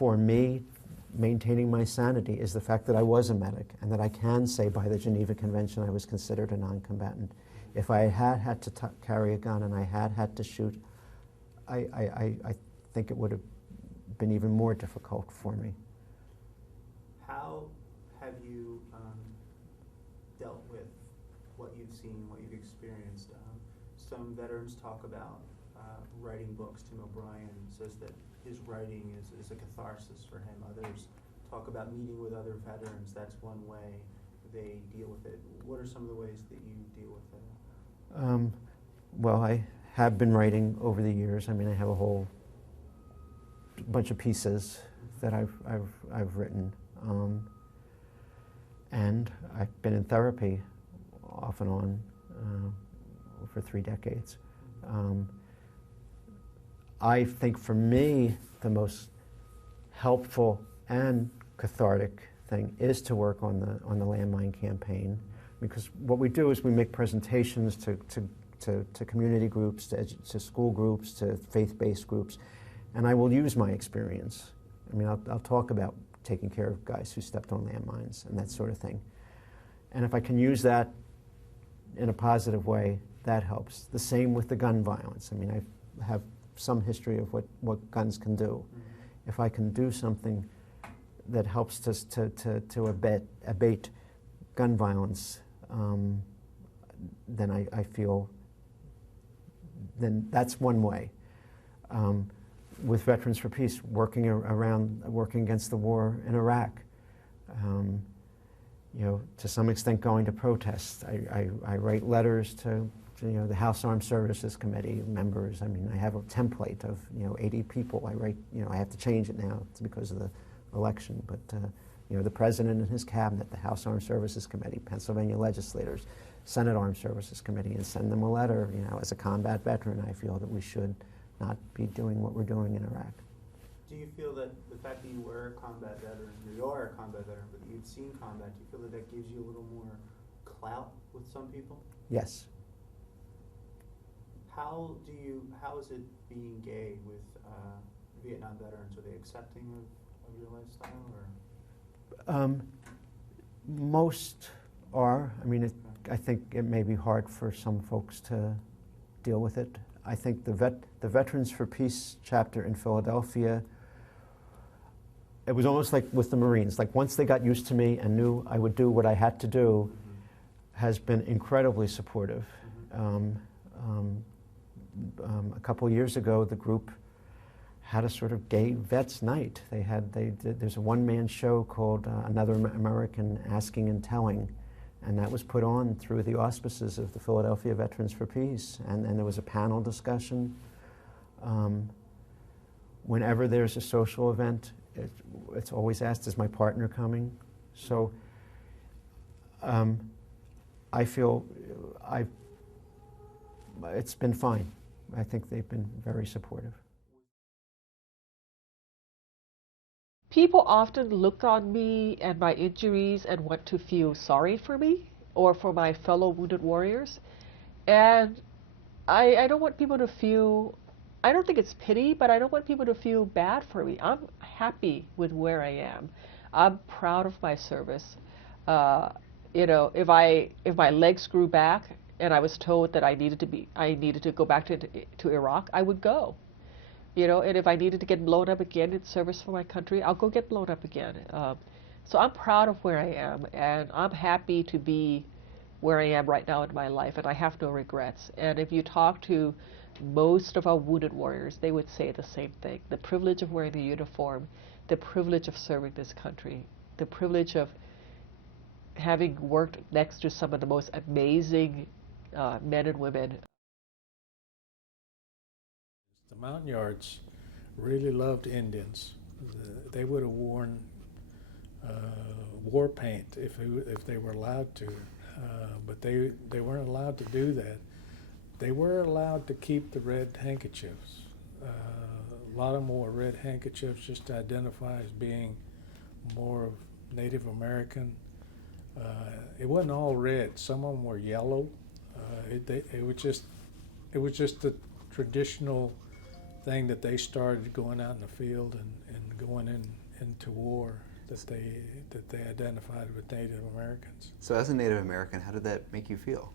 for me, maintaining my sanity is the fact that I was a medic and that I can say by the Geneva Convention I was considered a non-combatant. If I had to carry a gun and I had to shoot, I think it would have been even more difficult for me. How have you dealt with what you've seen, what you've experienced? Some veterans talk about writing books. Tim O'Brien says that his writing is a catharsis for him. Others talk about meeting with other veterans. That's one way they deal with it. What are some of the ways that you deal with it? Well, I have been writing over the years. I mean, I have a whole bunch of pieces that I've written, and I've been in therapy off and on for 3 decades. I think for me, the most helpful and cathartic thing is to work on the landmine campaign, because what we do is we make presentations to community groups, to school groups, to faith-based groups, and I will use my experience. I mean, I'll talk about taking care of guys who stepped on landmines and that sort of thing. And if I can use that in a positive way, that helps. The same with the gun violence. I mean, I have some history of what guns can do. If I can do something that helps to abate gun violence, then I feel, then that's one way. With Veterans for Peace, working against the war in Iraq, you know, to some extent going to protests. I write letters to the House Armed Services Committee members. I mean, I have a template of 80 people. I write, I have to change it now. It's because of the election, but the President and his cabinet, the House Armed Services Committee, Pennsylvania legislators, Senate Armed Services Committee, and send them a letter. As a combat veteran, I feel that we should not be doing what we're doing in Iraq. Do you feel that the fact that you were a combat veteran, you are a combat veteran, but you've seen combat, do you feel that that gives you a little more clout with some people? Yes. How is it being gay with Vietnam veterans? Are they accepting of your lifestyle, or? Most are. I mean, I think it may be hard for some folks to deal with it. I think the Veterans for Peace chapter in Philadelphia, it was almost like with the Marines. Like once they got used to me and knew I would do what I had to do, has been incredibly supportive. A couple years ago, the group had a sort of gay vets night. There's a one-man show called Another American Asking and Telling, and that was put on through the auspices of the Philadelphia Veterans for Peace. And there was a panel discussion. Whenever there's a social event, it's always asked, is my partner coming? So I feel it's been fine. I think they've been very supportive. People often look on me and my injuries and want to feel sorry for me or for my fellow wounded warriors. And I don't want people to feel, I don't think it's pity, but I don't want people to feel bad for me. I'm happy with where I am. I'm proud of my service. If my legs grew back and I was told that I needed to go back to Iraq, I would go. And if I needed to get blown up again in service for my country, I'll go get blown up again. So I'm proud of where I am, and I'm happy to be where I am right now in my life, and I have no regrets. And if you talk to most of our wounded warriors, they would say the same thing. The privilege of wearing the uniform, the privilege of serving this country, the privilege of having worked next to some of the most amazing men and women. The Montagnards really loved Indians. They would have worn war paint if they were allowed to, but they weren't allowed to do that. They were allowed to keep the red handkerchiefs. A lot of them wore red handkerchiefs just to identify as being more of Native American. It wasn't all red. Some of them were yellow. It was just the traditional thing that they started going out in the field and going into war that they identified with Native Americans. So as a Native American, how did that make you feel?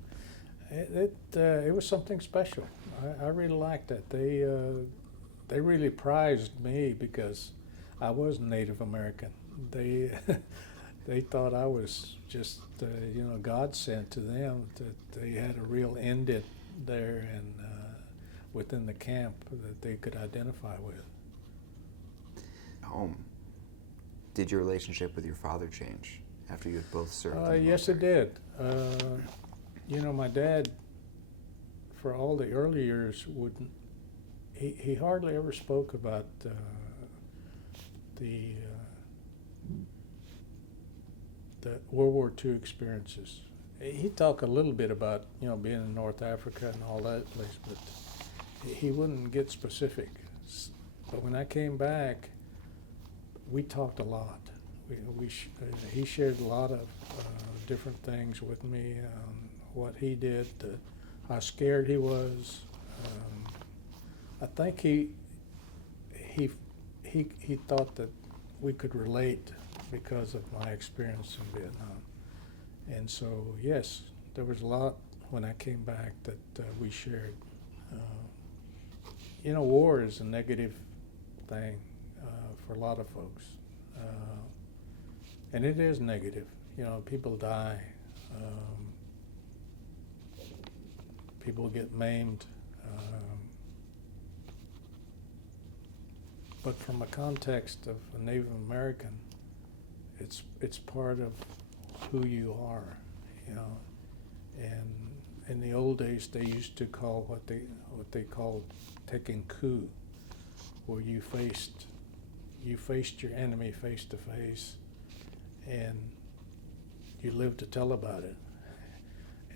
It was something special. I really liked that. They really prized me because I was Native American. They they thought I was just God sent to them, that they had a real Indian there and within the camp that they could identify with. Home. Did your relationship with your father change after you had both served? In the Yes, it military? did. My dad, for all the early years, wouldn't. He hardly ever spoke about the World War II experiences. He'd talk a little bit about being in North Africa and all that place, but he wouldn't get specific. But when I came back, we talked a lot. He shared a lot of different things with me, what he did, how scared he was. I think he thought that we could relate because of my experience in Vietnam. And so, yes, there was a lot when I came back that we shared. War is a negative thing for a lot of folks. And it is negative. People die. People get maimed. But from a context of a Native American, it's part of who you are, And in the old days, they used to call what they called taking coup, where you faced your enemy face to face, and you lived to tell about it.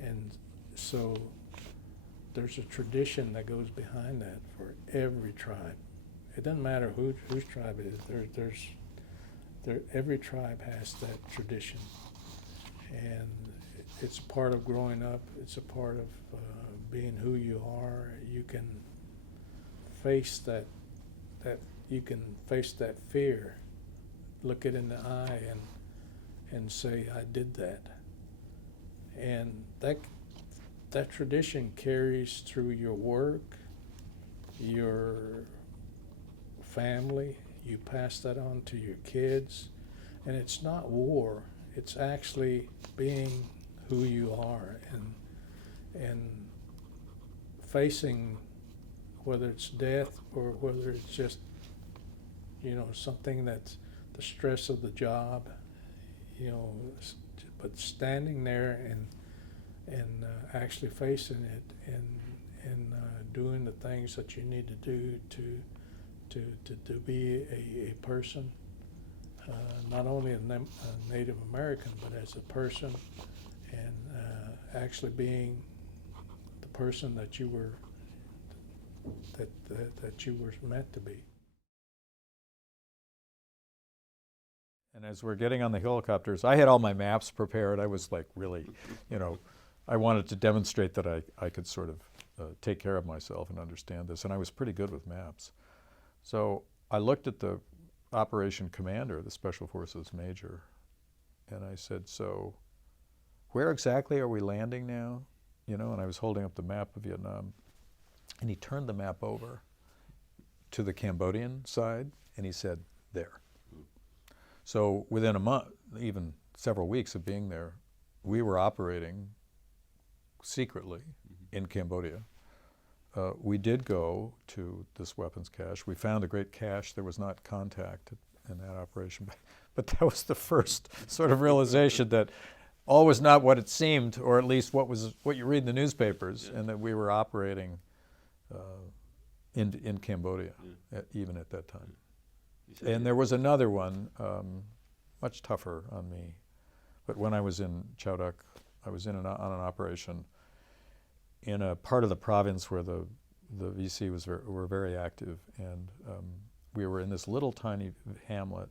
And so there's a tradition that goes behind that for every tribe. It doesn't matter whose tribe it is. Every tribe has that tradition, and it's a part of growing up. It's a part of being who you are. You can face that you can face that fear, look it in the eye, and say, I did that. And that tradition carries through your work, your family. You pass that on to your kids, and it's not war. It's actually being who you are and facing, whether it's death or whether it's just something that's the stress of the job, but standing there and actually facing it and doing the things that you need to do to be a person, not only a Native American, but as a person, and actually being the person that you were that you were meant to be. And as we're getting on the helicopters, I had all my maps prepared. I was like really, I wanted to demonstrate that I could sort of take care of myself and understand this, and I was pretty good with maps. So I looked at the operation commander, the Special Forces major, and I said, so where exactly are we landing now? And I was holding up the map of Vietnam, and he turned the map over to the Cambodian side, and he said, there. So within a month, even several weeks of being there, we were operating secretly in Cambodia. We did go to this weapons cache. We found a great cache. There was not contact in that operation, but that was the first sort of realization that all was not what it seemed, or at least what you read in the newspapers, and that we were operating in Cambodia, even at that time. And there was another one, much tougher on me, but when I was in Chao Duc, I was on an operation in a part of the province where the VC were very active, and we were in this little tiny hamlet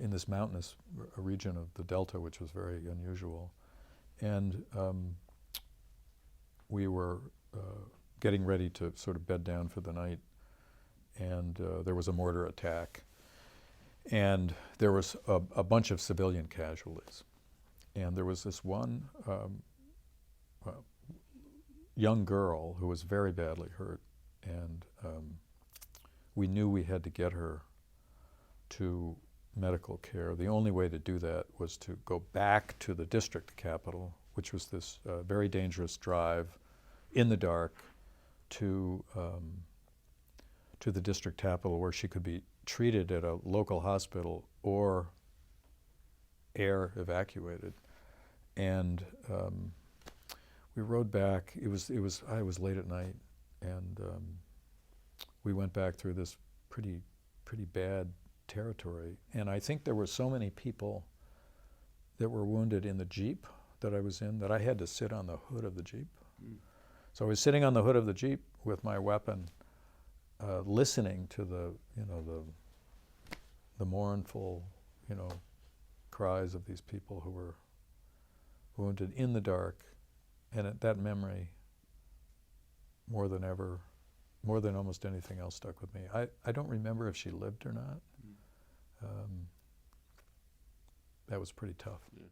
in this mountainous region of the Delta, which was very unusual, and we were getting ready to sort of bed down for the night, and there was a mortar attack, and there was a bunch of civilian casualties, and there was this one young girl who was very badly hurt, and we knew we had to get her to medical care. The only way to do that was to go back to the district capital, which was this very dangerous drive in the dark to the district capital, where she could be treated at a local hospital or air evacuated. And we rode back. I was late at night, and we went back through this pretty bad territory. And I think there were so many people that were wounded in the Jeep that I was in that I had to sit on the hood of the Jeep. Mm. So I was sitting on the hood of the Jeep with my weapon, listening to the mournful, cries of these people who were wounded in the dark. And that memory, more than almost anything else, stuck with me. I don't remember if she lived or not. That was pretty tough. Yeah.